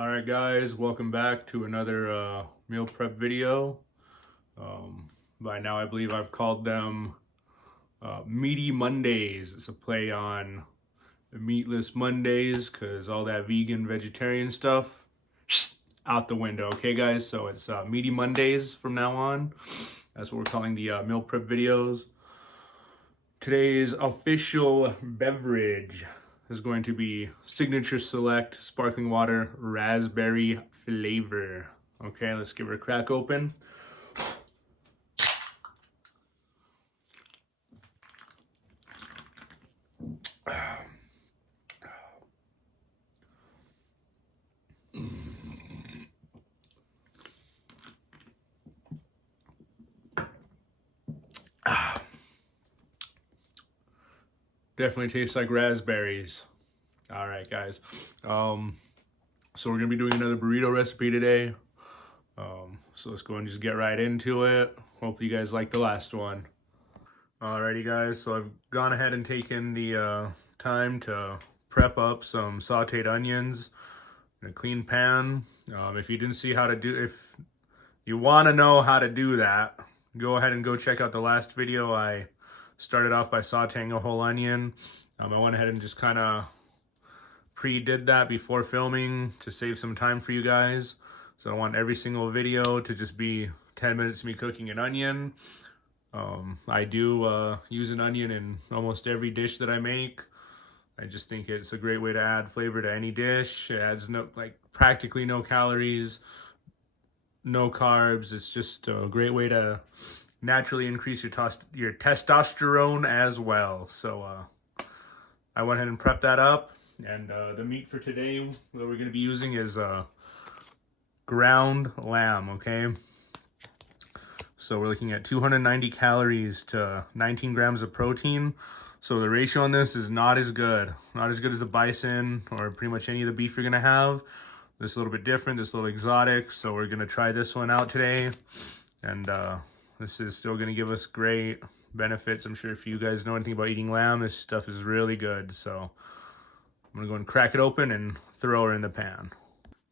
Alright guys, welcome back to another meal prep video. By now I believe I've called them Meaty Mondays. It's a play on the Meatless Mondays because all that vegan, vegetarian stuff, out the window. Okay guys, so it's Meaty Mondays from now on. That's what we're calling the meal prep videos. Today's official beverage is going to be Signature Select Sparkling Water Raspberry Flavor. Okay, let's give it a crack open. Definitely tastes like raspberries. All right, guys. So we're gonna be doing another burrito recipe today. So let's go and just get right into it. Hopefully you guys like the last one. Alrighty, guys. So I've gone ahead and taken the time to prep up some sauteed onions in a clean pan. If you didn't see how to do, if you want to know how to do that, go ahead and go check out the last video. I started off by sauteing a whole onion. I went ahead and just kind of pre-did that before filming to save some time for you guys. So I want every single video to just be 10 minutes of me cooking an onion. I do use an onion in almost every dish that I make. I just think it's a great way to add flavor to any dish. It adds practically no calories, no carbs. It's just a great way to naturally increase your testosterone as well. So I went ahead and prepped that up, and the meat for today that we're going to be using is ground lamb. Okay, so we're looking at 290 calories to 19 grams of protein. So the ratio on this is not as good as the bison or pretty much any of the beef you're going to have. This is a little bit different, this is a little exotic, so we're going to try this one out today. And this is still going to give us great benefits. I'm sure if you guys know anything about eating lamb, this stuff is really good. So I'm going to go and crack it open and throw her in the pan.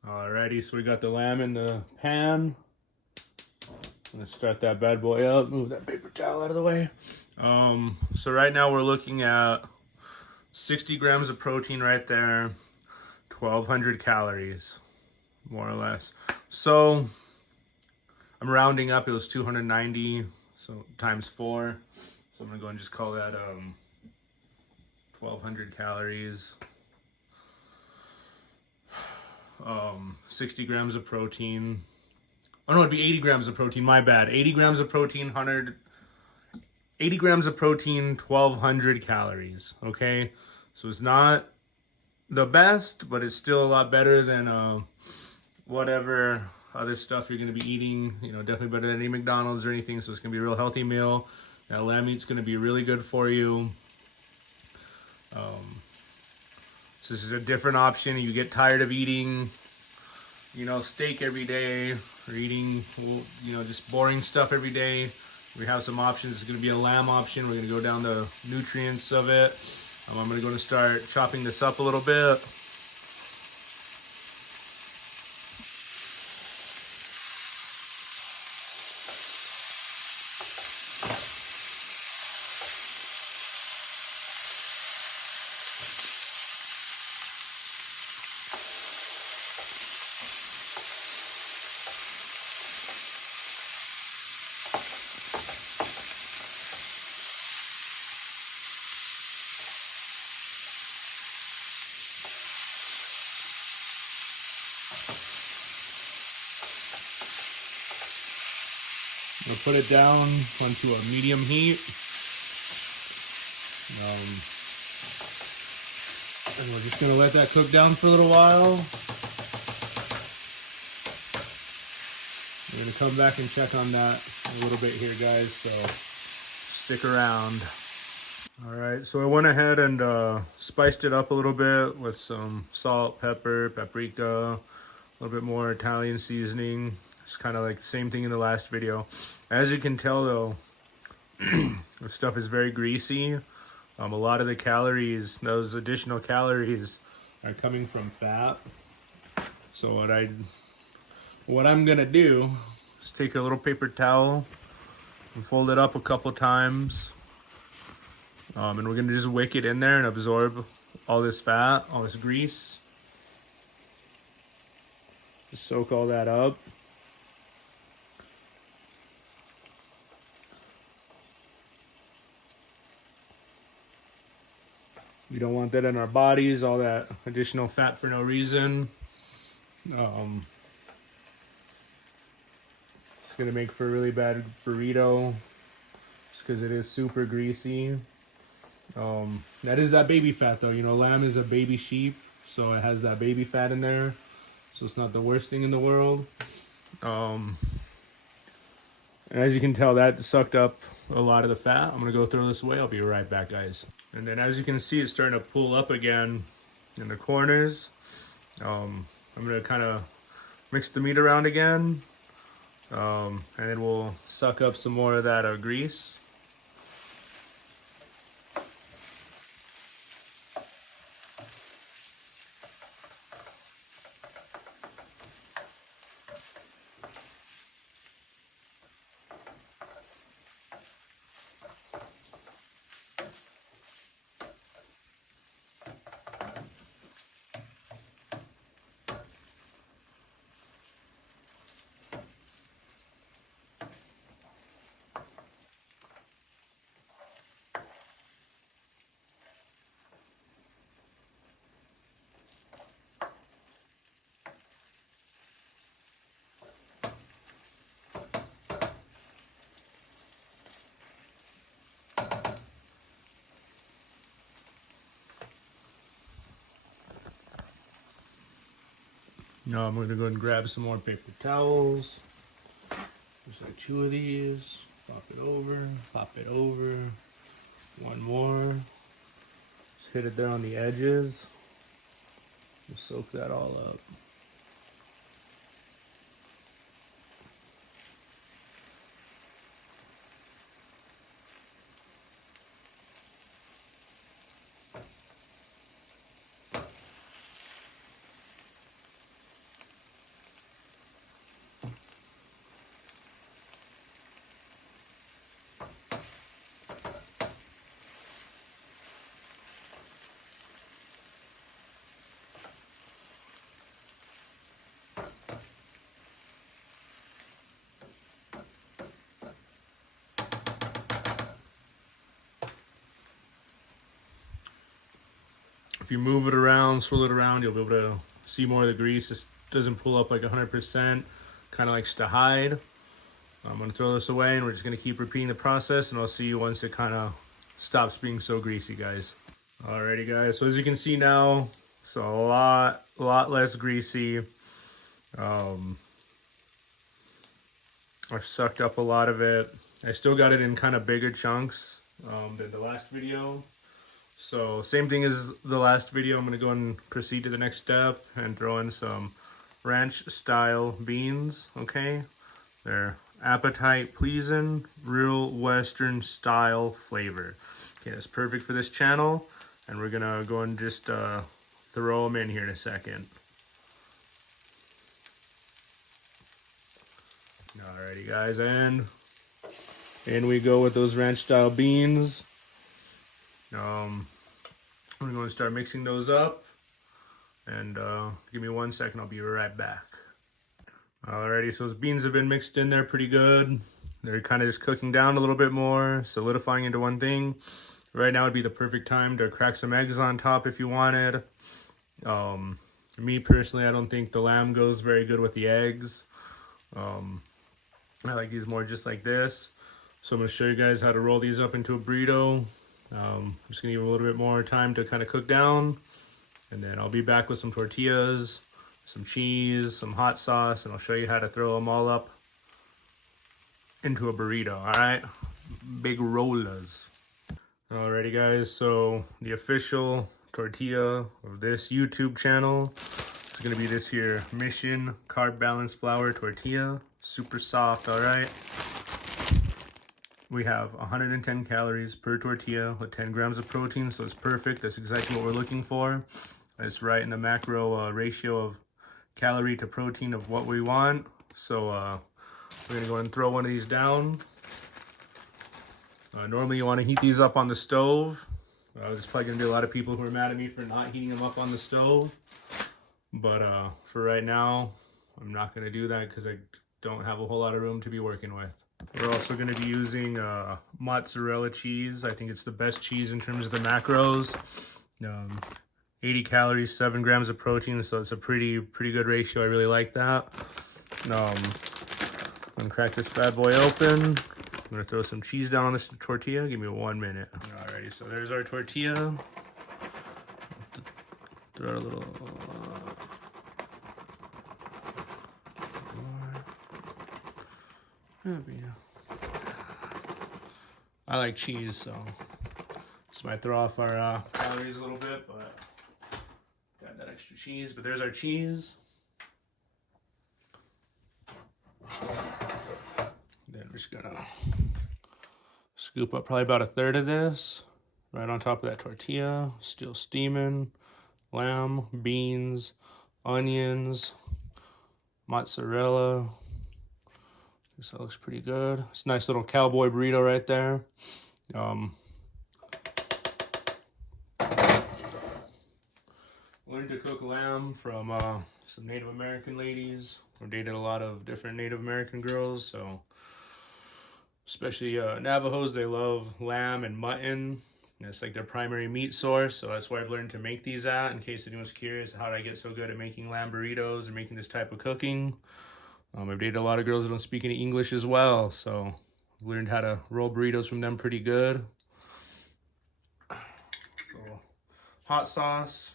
Alrighty, so we got the lamb in the pan. Let's start that bad boy up. Move that paper towel out of the way. So right now we're looking at 60 grams of protein right there, 1,200 calories, more or less. So I'm rounding up, it was 290, so times 4. So I'm gonna go and just call that 1,200 calories. 60 grams of protein. Oh no, it'd be 80 grams of protein, my bad. 80 grams of protein, 80 grams of protein, 1,200 calories, okay? So it's not the best, but it's still a lot better than whatever other stuff you're going to be eating. You know, definitely better than any McDonald's or anything. So it's going to be a real healthy meal. That lamb meat's going to be really good for you. So this is a different option. You get tired of eating, you know, steak every day, or eating, you know, just boring stuff every day. We have some options. It's going to be a lamb option. We're going to go down the nutrients of it. I'm going to start chopping this up a little bit. We'll put it down onto a medium heat. And we're just going to let that cook down for a little while. We're going to come back and check on that a little bit here, guys, so stick around. Alright, so I went ahead and spiced it up a little bit with some salt, pepper, paprika, a little bit more Italian seasoning. It's kind of like the same thing in the last video. As you can tell though, this stuff is very greasy. A lot of the calories, those additional calories, are coming from fat. So what I'm gonna do is take a little paper towel and fold it up a couple times. And we're gonna just wick it in there and absorb all this fat, all this grease. Just soak all that up. We don't want that in our bodies, all that additional fat for no reason. It's gonna make for a really bad burrito just because it is super greasy. That is that baby fat though. You know, lamb is a baby sheep, so it has that baby fat in there. So it's not the worst thing in the world. And as you can tell, that sucked up a lot of the fat. I'm gonna go throw this away. I'll be right back, guys. And then as you can see, it's starting to pull up again in the corners. I'm gonna kind of mix the meat around again. And then we'll suck up some more of that grease. Now I'm going to go ahead and grab some more paper towels. Just like 2 of these. Pop it over. One more. Just hit it there on the edges. Just soak that all up. If you move it around, swirl it around, you'll be able to see more of the grease. This doesn't pull up like 100%, kind of likes to hide. I'm gonna throw this away and we're just gonna keep repeating the process, and I'll see you once it kind of stops being so greasy, guys. Alrighty guys, so as you can see now, it's a lot less greasy. I've sucked up a lot of it. I still got it in kind of bigger chunks than the last video. So same thing as the last video, I'm gonna go and proceed to the next step and throw in some ranch style beans, okay? They're appetite pleasing, real Western style flavor. Okay, that's perfect for this channel. And we're gonna go and just throw them in here in a second. Alrighty guys, and in we go with those ranch style beans. I'm gonna go and start mixing those up, and give me 1 second, I'll be right back. Alrighty, so those beans have been mixed in there pretty good. They're kind of just cooking down a little bit more, solidifying into one thing. Right now would be the perfect time to crack some eggs on top if you wanted. Me personally, I don't think the lamb goes very good with the eggs. I like these more just like this. So I'm gonna show you guys how to roll these up into a burrito. I'm just gonna give them a little bit more time to kind of cook down, and then I'll be back with some tortillas, some cheese, some hot sauce, and I'll show you how to throw them all up into a burrito. All right, big rollers. Alrighty guys, so the official tortilla of this YouTube channel is gonna be this here Mission Carb Balance Flour tortilla, super soft. All right. We have 110 calories per tortilla with 10 grams of protein, so it's perfect. That's exactly what we're looking for. It's right in the macro ratio of calorie to protein of what we want. So we're gonna go ahead and throw one of these down. Normally you want to heat these up on the stove. There's probably gonna be a lot of people who are mad at me for not heating them up on the stove. But for right now, I'm not gonna do that because I don't have a whole lot of room to be working with. We're also gonna be using mozzarella cheese. I think it's the best cheese in terms of the macros. 80 calories, 7 grams of protein, so it's a pretty good ratio. I really like that. I'm gonna crack this bad boy open. I'm gonna throw some cheese down on this tortilla. Give me 1 minute. Alrighty, so there's our tortilla. Throw a little more. I like cheese, so this might throw off our calories a little bit, but got that extra cheese. But there's our cheese. Then we're just gonna scoop up probably about 1/3 of this right on top of that tortilla. Still steaming. Lamb, beans, onions, mozzarella. This looks pretty good. It's a nice little cowboy burrito right there. Learned to cook lamb from some Native American ladies. I've dated a lot of different Native American girls, so especially Navajos, they love lamb and mutton. It's like their primary meat source, so that's where I've learned to make these at. In case anyone's curious, how did I get so good at making lamb burritos and making this type of cooking? I've dated a lot of girls that don't speak any English as well, so I've learned how to roll burritos from them pretty good. So, hot sauce.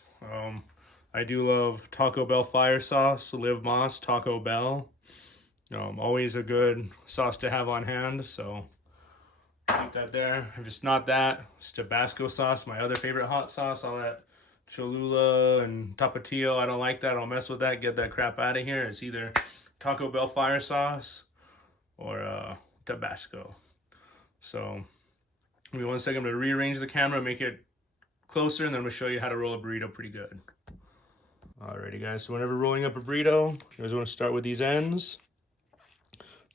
I do love Taco Bell fire sauce, Liv Moss Taco Bell. Always a good sauce to have on hand, so keep that there. If it's not that, it's Tabasco sauce, my other favorite hot sauce. All that Cholula and Tapatio, I don't like that. I don't mess with that. Get that crap out of here. It's either Taco Bell fire sauce or Tabasco. So give me 1 second. I'm going to rearrange the camera, make it closer, and then I'm going to show you how to roll a burrito pretty good. Alrighty guys, so whenever rolling up a burrito, you guys want to start with these ends.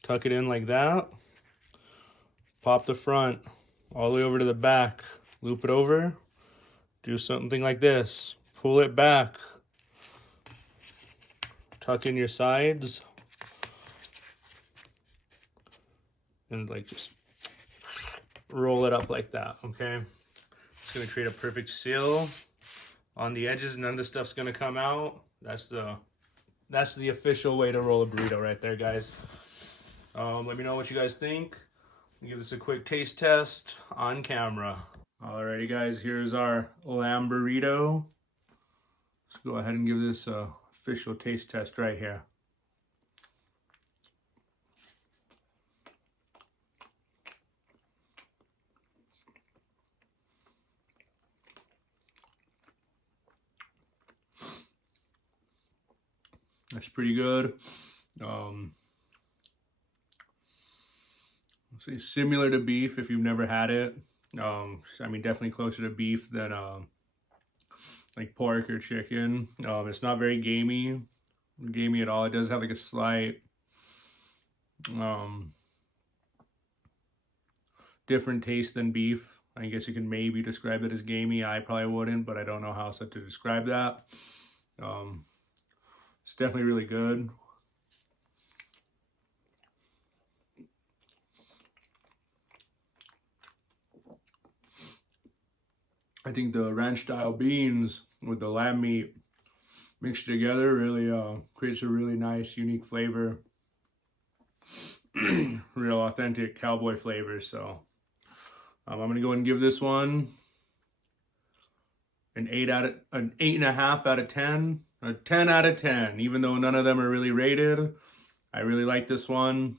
Tuck it in like that. Pop the front all the way over to the back. Loop it over. Do something like this. Pull it back. Tuck in your sides. And like just roll it up like that, okay? It's gonna create a perfect seal on the edges. None of the stuff's gonna come out. That's the official way to roll a burrito right there, guys. Let me know what you guys think. Give this a quick taste test on camera. Alrighty guys, here's our lamb burrito. Let's go ahead and give this a official taste test right here. That's pretty good. Say similar to beef if you've never had it. I mean, definitely closer to beef than like pork or chicken. It's not very gamey at all. It does have like a slight different taste than beef. I guess you can maybe describe it as gamey. I probably wouldn't, but I don't know how else to describe that. It's definitely really good. I think the ranch style beans with the lamb meat mixed together really creates a really nice, unique flavor. Real authentic cowboy flavor. So I'm gonna go ahead and give this one an 8.5 out of 10, a 10 out of 10. Even though none of them are really rated, I really like this one.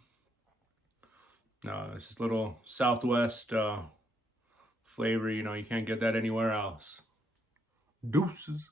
It's just a little Southwest flavor, you know, you can't get that anywhere else. Deuces.